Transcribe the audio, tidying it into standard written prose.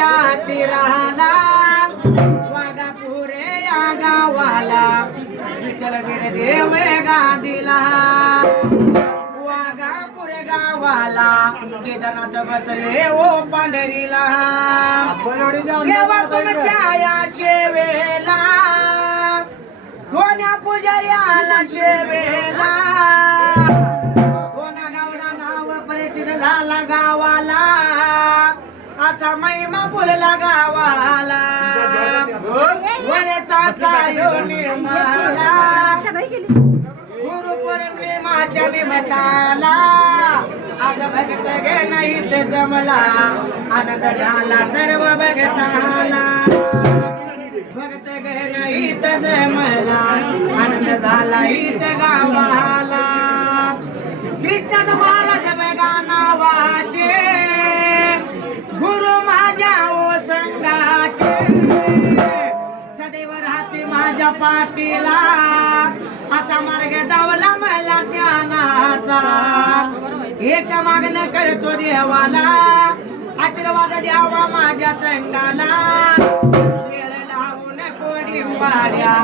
तुमच्या हाती राहला वाघापुरे या गावाला विठ्ठल देव गादीला वाघापुरे गावाला केदारनाथ बसले ओ पंढरीला देवा तुमच्या या शेवेला कोण्या पुजारी आला शेवेला कोणा गावला नाव परिचित झाला गावाला असा महिमा बोलला गावाला वरे सासा निर्माला गुरुपौर्णिमाच्या निमित्ताला आज भगत गे नाही ते जमला आनंद झाला सर्व भगताला भगत गे नाही ते जमला आनंद झाला इथ गावाला कृष्ण महाराज बघा नावाचे गुरु माझ्या ओ संघाचे सदैव राहते माझ्या पाठीला असा मार्ग दावला मला ध्यानाचा एक मागणं करतो देवाला आशीर्वाद द्यावा माझ्या संघाला वेळ लावून कोडी मार्या